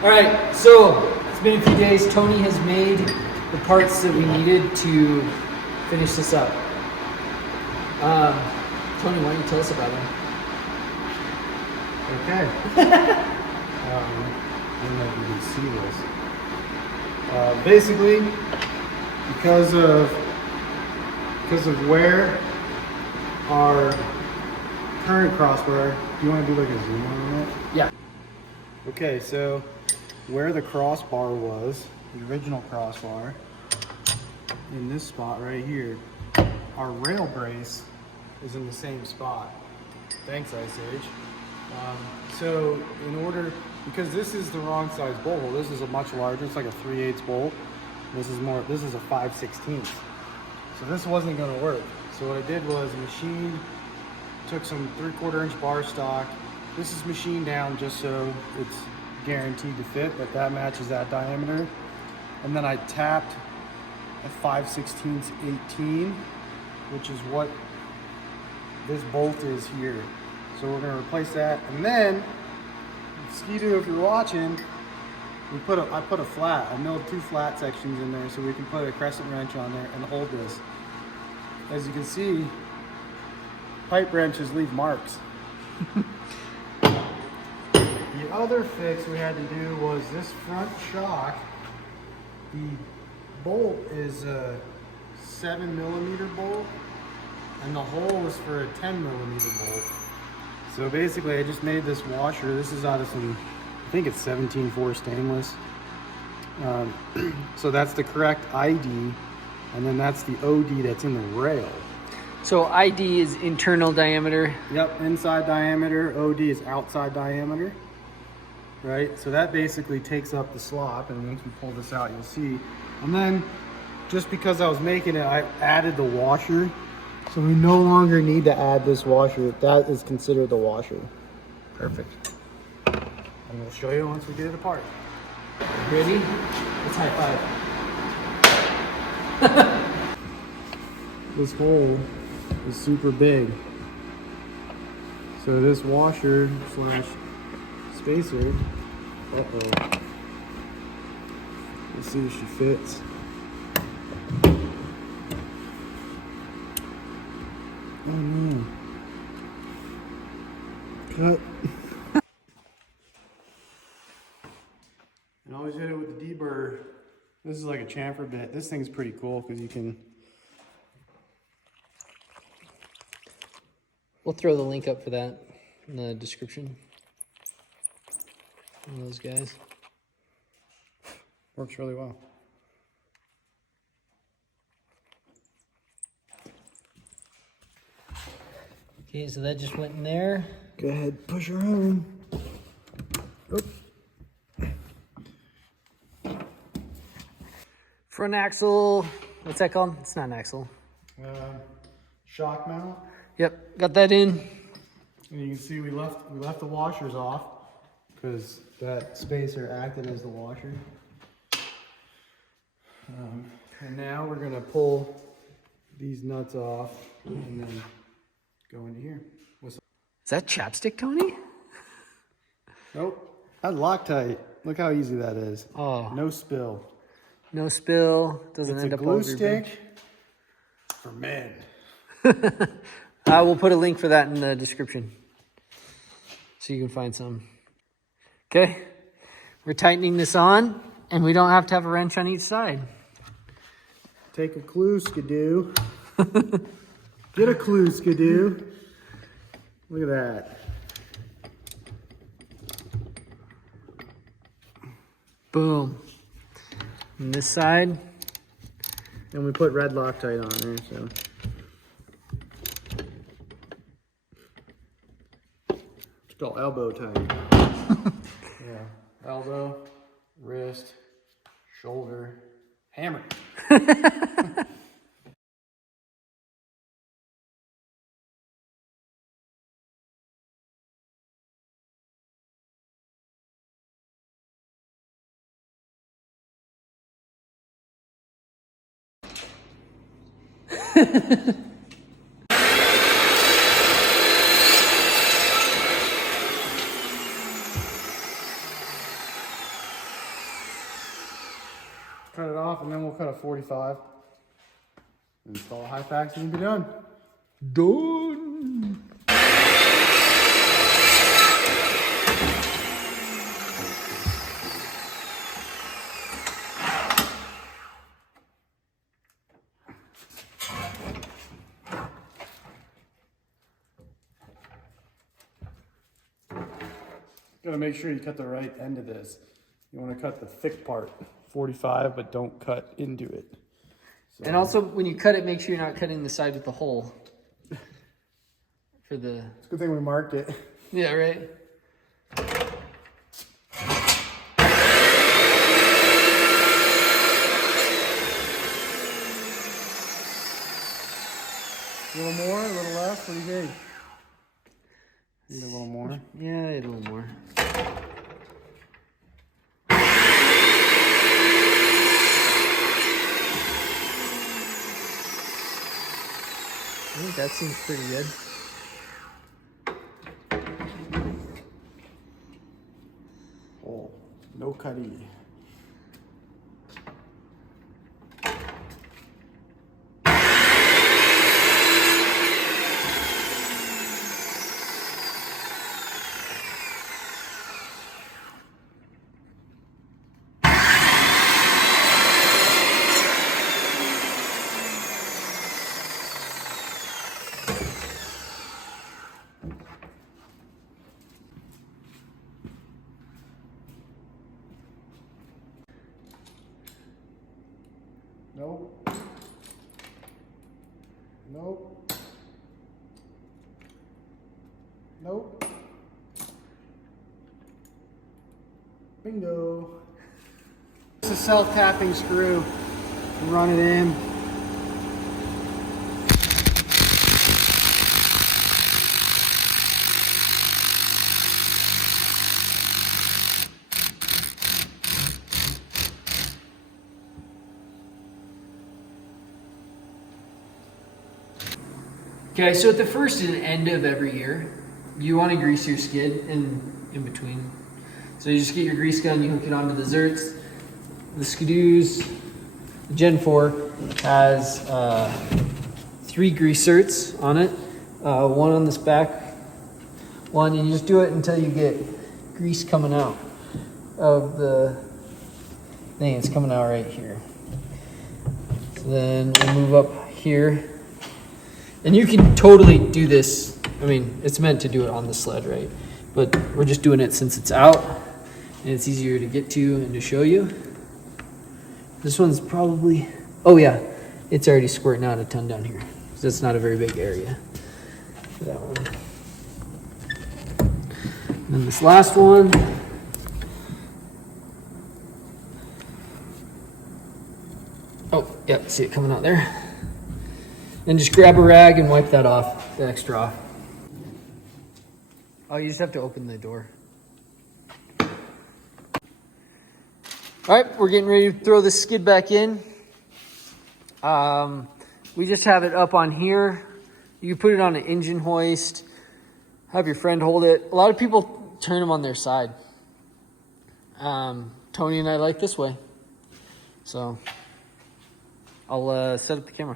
All right, so it's been a few days. Tony has made the parts that we needed to finish this up. Tony, why don't you tell us about them? Okay. I don't know if you can see this. Basically, because of where our current crossbar, do you want to do like a zoom on it? Yeah. Okay, so where the crossbar was, the original crossbar, in this spot right here, our rail brace is in the same spot. Thanks, Ice Age. So in order, because this is the wrong size bolt hole, this is a much larger, it's like a 3/8 bolt. This is a 5/16. So this wasn't gonna work. So what I did was machined, took some 3/4 inch bar stock. This is machined down just so it's guaranteed to fit, but that matches that diameter. And then I tapped a 5/16 18, which is what this bolt is here. So we're gonna replace that. And then, SKIDoo, if you're watching, I put a flat. I milled 2 flat sections in there so we can put a crescent wrench on there and hold this. As you can see, pipe wrenches leave marks. The other fix we had to do was this front shock. The bolt is a 7mm bolt, and the hole is for a 10mm bolt. So basically, I just made this washer. This is out of some, I think it's 17-4 stainless. So that's the correct ID, and then that's the OD that's in the rail. So ID is internal diameter. Yep, inside diameter. OD is outside diameter. Right, so that basically takes up the slop, and once we pull this out, you'll see. And then, just because I was making it, I added the washer. So we no longer need to add this washer. That is considered the washer. Perfect. And we'll show you once we get it apart. Ready? Let's high five. This hole is super big. So this washer slash spacer, uh-oh. Let's see if she fits. Oh no. Cut. And always hit it with the deburr. This is like a chamfer bit. This thing's pretty cool because you can. We'll throw the link up for that in the description. One of those guys. Works really well. Okay, so that just went in there. Go ahead, push her home. Oh. Front axle, what's that called? It's not an axle. Shock mount. Yep, got that in. And you can see we left the washers off because that spacer acted as the washer. And now we're gonna pull these nuts off and then go into here. Is that chapstick, Tony? Nope, that's Loctite. Look how easy that is. Oh. No spill. No spill, doesn't It's end a up glue over your bench. stick for men. We'll put a link for that in the description so you can find some. Okay, we're tightening this on, and we don't have to have a wrench on each side. Take a clue, skidoo. Get a clue, skidoo. Look at that. Boom. And this side. And we put red Loctite on there, so. It's called elbow tight. Yeah, elbow, wrist, shoulder, hammer. cut it off, and then we'll cut a 45. Install high facts and be done. Done. Gotta make sure you cut the right end of this. You want to cut the thick part, 45, but don't cut into it. So. And also, when you cut it, make sure you're not cutting the side with the hole. For the... It's a good thing we marked it. Yeah, right? A little more, a little less, what do you think? Need a little more? Yeah, a little more. I think that seems pretty good. Oh, no cutty. Nope. Nope. Nope. Bingo. It's a self-tapping screw. Run it in. Okay, so at the first and end of every year, you want to grease your skid in between. So you just get your grease gun, you hook it onto the zerts. The skidoos, the Gen 4 has 3 grease zerts on it. One on this back one, and you just do it until you get grease coming out of the thing. It's coming out right here. So then we'll move up here. And you can totally do this. I mean, it's meant to do it on the sled, right? But we're just doing it since it's out and it's easier to get to and to show you. This one's probably, oh yeah, it's already squirting out a ton down here. So that's not a very big area for that one. And then this last one. Oh, yep, see it coming out there. Then just grab a rag and wipe that off, the extra off. Oh, you just have to open the door. All right, we're getting ready to throw the skid back in. We just have it up on here. You can put it on an engine hoist, have your friend hold it. A lot of people turn them on their side. Tony and I like this way. So I'll set up the camera.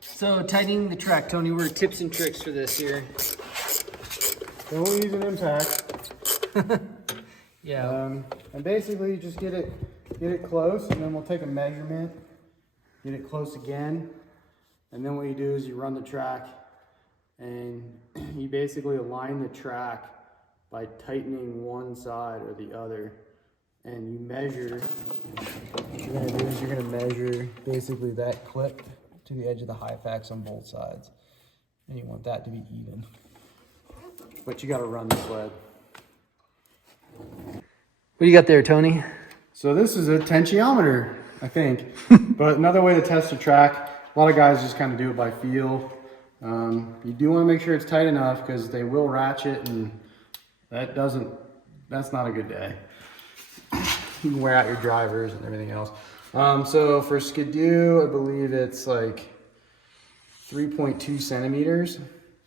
So tightening the track, Tony, what are tips and tricks for this here? Don't use an impact. Yeah. And basically just get it close, and then we'll take a measurement, get it close again, and then what you do is you run the track, and you basically align the track by tightening one side or the other, and you measure. What you're gonna do is you're gonna measure basically that clip to the edge of the high facts on both sides, and you want that to be even. But you got to run the sled. What do you got there, Tony? So this is a tensiometer, I think. But another way to test a track, a lot of guys just kind of do it by feel. You do want to make sure it's tight enough because they will ratchet, and that's not a good day. You can wear out your drivers and everything else. So for skidoo, I believe it's like 3.2 centimeters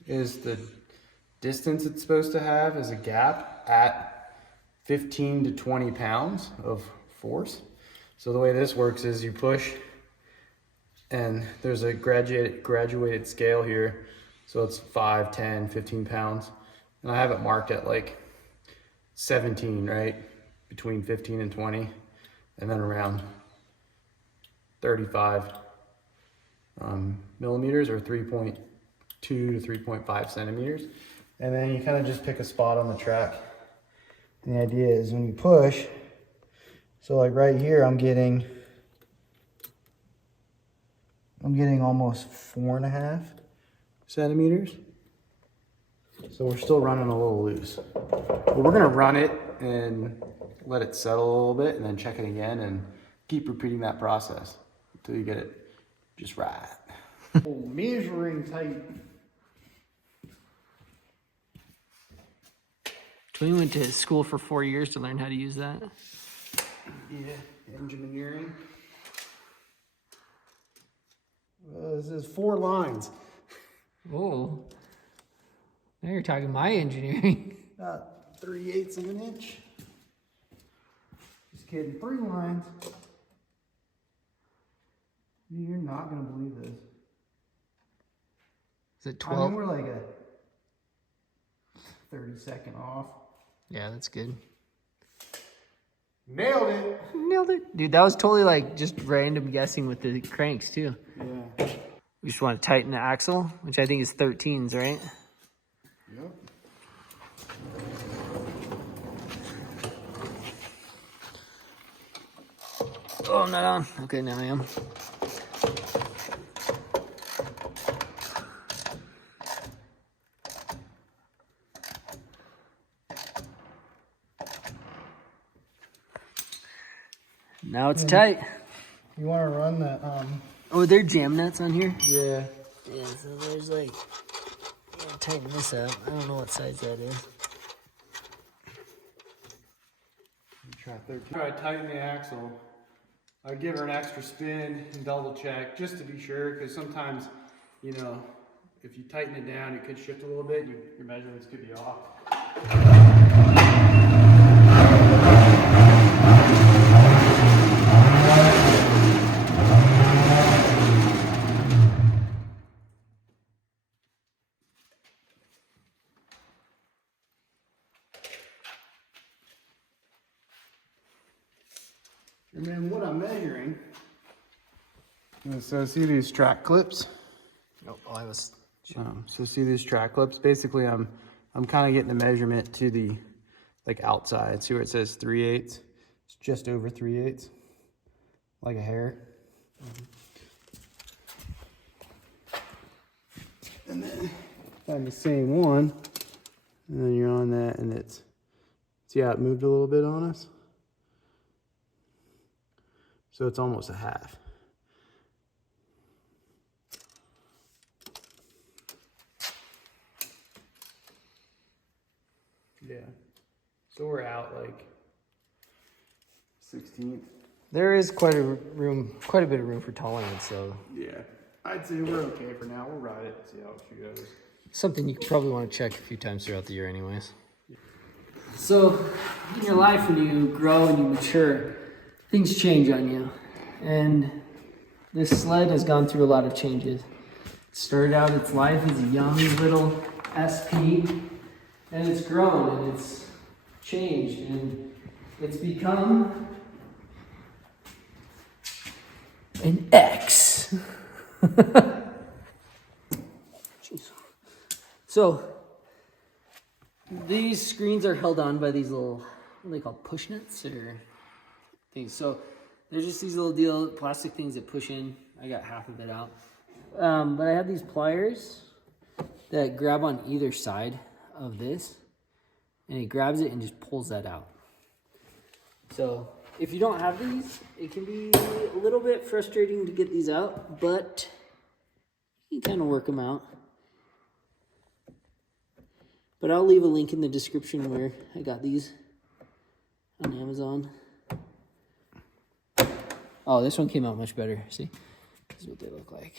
is the distance it's supposed to have as a gap at 15 to 20 pounds of force. So the way this works is you push, and there's a graduated scale here. So it's 5, 10, 15 pounds. And I have it marked at like 17, right? Between 15 and 20. And then around 35 millimeters, or 3.2 to 3.5 centimeters. And then you kind of just pick a spot on the track. And the idea is when you push, so like right here, I'm getting almost 4.5 centimeters. So we're still running a little loose. But we're gonna run it and let it settle a little bit and then check it again and keep repeating that process until you get it just right. Oh, measuring tape. We went to school for 4 years to learn how to use that. Yeah, engineering. This is 4 lines. Oh, now you're talking my engineering. 3/8 of an inch. Just kidding, 3 lines. You're not gonna believe this. Is it I 12? mean, we're like a 30-second off. Yeah, that's good. Nailed it. Nailed it. Dude, that was totally like just random guessing with the cranks too. Yeah. We just want to tighten the axle, which I think is 13s, right? Yep. Oh, I'm not on. Okay, now I am. Now it's tight. You want to run the Oh, there are jam nuts on here? Yeah. Yeah, so there's like, tighten this up. I don't know what size that is. Try 13. Try to tighten the axle. I'd give her an extra spin and double check just to be sure, because sometimes, you know, if you tighten it down, it could shift a little bit. Your measurements could be off. And then what I'm measuring, so see these track clips? Oh, I was... So see these track clips? Basically, I'm kind of getting the measurement to the like outside. See where it says 3/8? It's just over 3/8, like a hair. And then find the same one, and then you're on that, and it's, see how it moved a little bit on us? So it's almost a half. Yeah. So we're out like 16th. There is quite a bit of room for tolerance, though. Yeah. I'd say we're okay for now. We'll ride it, see how she goes. Something you probably want to check a few times throughout the year anyways. So, in your life, when you grow and you mature, things change on you. And this sled has gone through a lot of changes. It started out its life as a young little SP, and it's grown and it's changed and it's become an X. Jeez. So, these screens are held on by these little, what are they called, push nuts or things. So there's just these little plastic things that push in. I got half of it out. But I have these pliers that grab on either side of this, and it grabs it and just pulls that out. So if you don't have these, it can be a little bit frustrating to get these out, but you can kind of work them out. But I'll leave a link in the description where I got these on Amazon. Oh, this one came out much better. See? This is what they look like.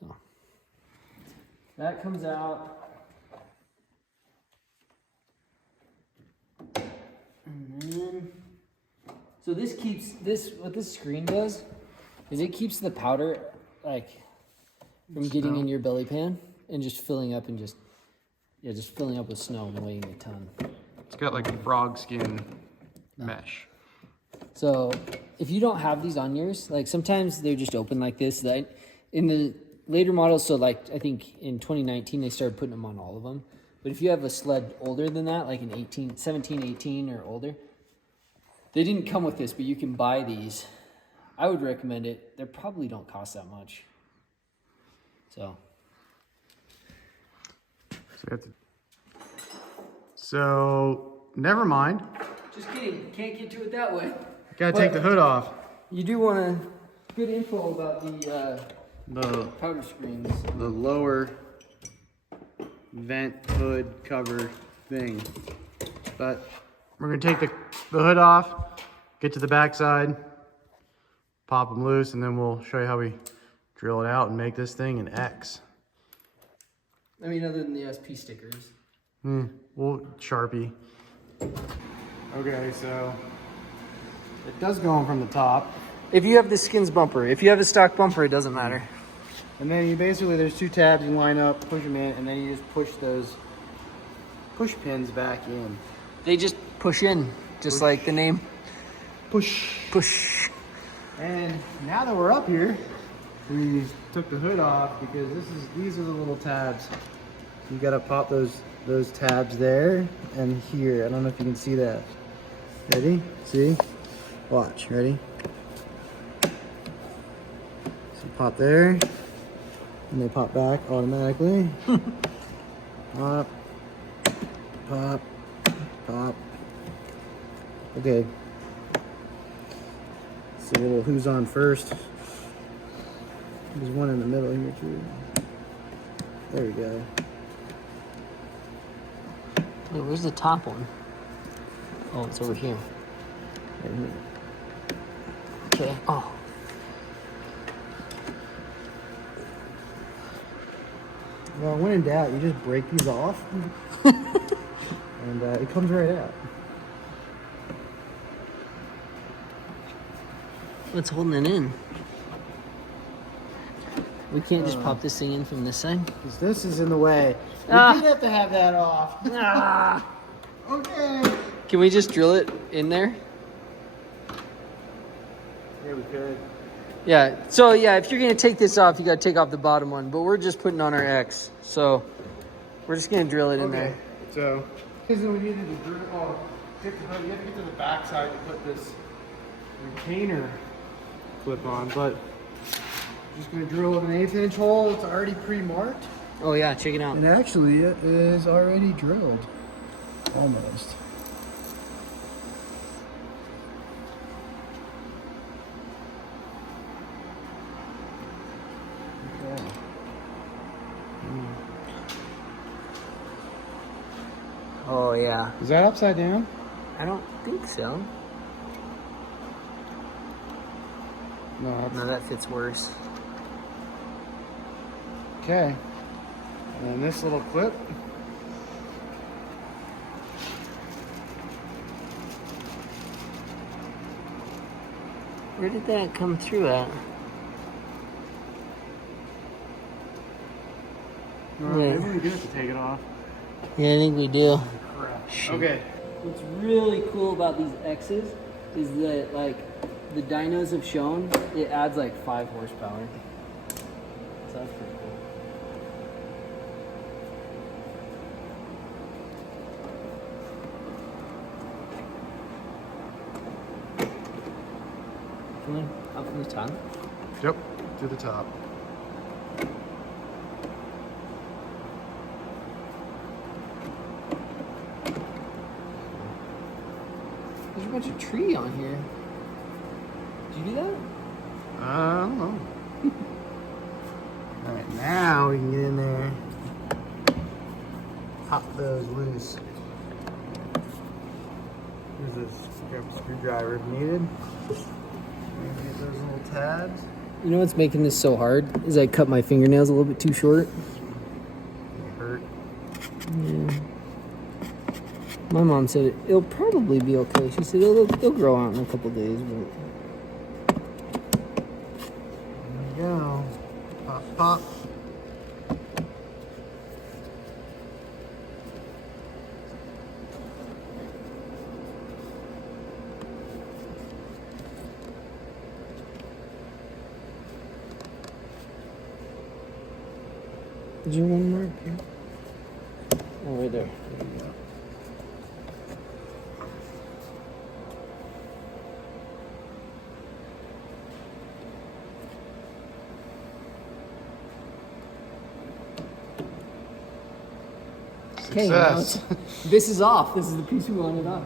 So that comes out. And then, so this keeps this, what this screen does is it keeps the powder like from getting in your belly pan and just filling up and just filling up with snow and weighing a ton. It's got like frog skin mesh. So if you don't have these on yours, like sometimes they're just open like this. That in the later models, so like I think in 2019 they started putting them on all of them. But if you have a sled older than that, like an 17, 18 or older, they didn't come with this, but you can buy these. I would recommend it. They probably don't cost that much. So never mind. Just kidding. Can't get to it that way. Gotta take the hood off. You do want to good info about the powder screens. The lower vent hood cover thing. But we're gonna take the hood off, get to the backside, pop them loose, and then we'll show you how we drill it out and make this thing an X. I mean, other than the SP stickers. We'll Sharpie. Okay, so it does go on from the top. If you have the skins bumper, if you have a stock bumper, it doesn't matter. And then you basically, there's two tabs, you line up, push them in, and then you just push those push pins back in. They just push in, just like the name. Push. Push. And now that we're up here, we took the hood off because these are the little tabs. You gotta pop those tabs there and here. I don't know if you can see that. Ready? See? Watch. Ready? So pop there, and they pop back automatically. Pop, pop, pop. Okay. So little who's on first. There's one in the middle here too. There we go. Wait, where's the top one? Oh, it's over here. Right here. Okay. Oh. Well, when in doubt, you just break these off, and it comes right out. What's holding it in? We can't just pop this thing in from this side? Because this is in the way. We did have to have that off. Okay. Can we just drill it in there? Yeah, we could. Yeah, so yeah, if you're gonna take this off, you gotta take off the bottom one, but we're just putting on our X. So we're just gonna drill it in there. So, because we needed to drill, you have to get to the back side to put this retainer clip on, but just gonna drill an 1/8 inch hole. It's already pre-marked. Oh yeah, check it out. And actually it is already drilled. Almost. Okay. Oh yeah. Is that upside down? I don't think so. No, that fits worse. Okay. And then this little clip. Where did that come through at? Maybe we do have to take it off. Yeah, I think we do. Crap. Shoot. Okay. What's really cool about these X's is that, like, the dynos have shown it adds like 5 horsepower. So that's pretty cool. Up from the top. Yep, to the top. There's a bunch of tree on here. Did you do that? I don't know. All right, now we can get in there. Pop those loose. Here's this screwdriver if needed. Maybe get those little tabs. You know what's making this so hard? Is I cut my fingernails a little bit too short. They hurt. Yeah. My mom said it'll probably be okay. She said it'll grow out in a couple days, but There we go. Pop, pop. is there one more up here? Oh, right there. There we go. Okay, now Success. this is off. This is the piece we wanted off.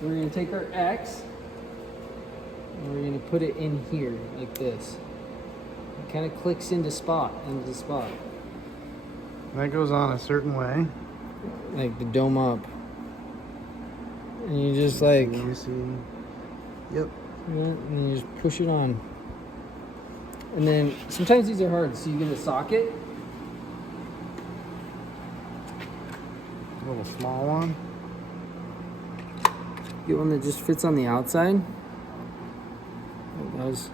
So we're gonna take our X and we're gonna put it in here like this. It kind of clicks into spot. That goes on a certain way. Like the dome up. And you just like, Let me see. Yep. and then you just push it on. And then sometimes these are hard, so you get a socket. A little small one. Get one that just fits on the outside. It does.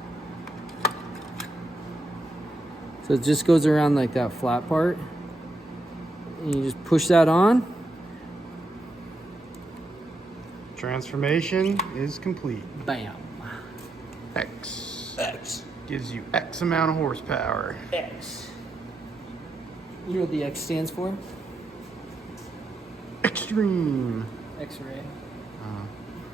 So it just goes around like that flat part. And you just push that on. Transformation is complete. Bam. X X. gives you X amount of horsepower. X. You know what the X stands for? Extreme. X-ray.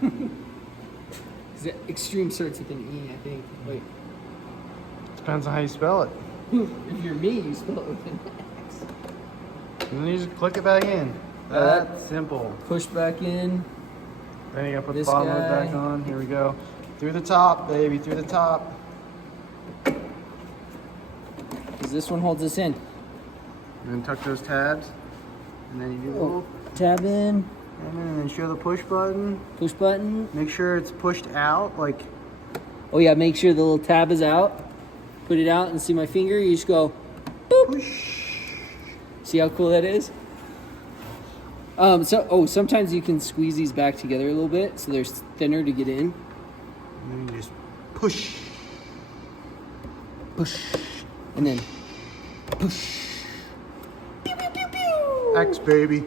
Because extreme starts with an E, I think. Wait. Depends on how you spell it. If you're me, you spell it with an X. And then you just click it back in. That's simple. Push back in. Then you gotta put the This bottom lid guy. back on. Here we go. Through the top, baby. Through the top. Because this one holds us in. And then tuck those tabs. And then you do the little Tab in. and then show the push button. Push button. Make sure it's pushed out. Like, Oh yeah, make sure the little tab is out. Put it out and see my finger. You just go, boop. push. See how cool that is? Sometimes you can squeeze these back together a little bit so they're thinner to get in. And then you just push. Push. And then push. Pew, pew, pew, pew. X, baby.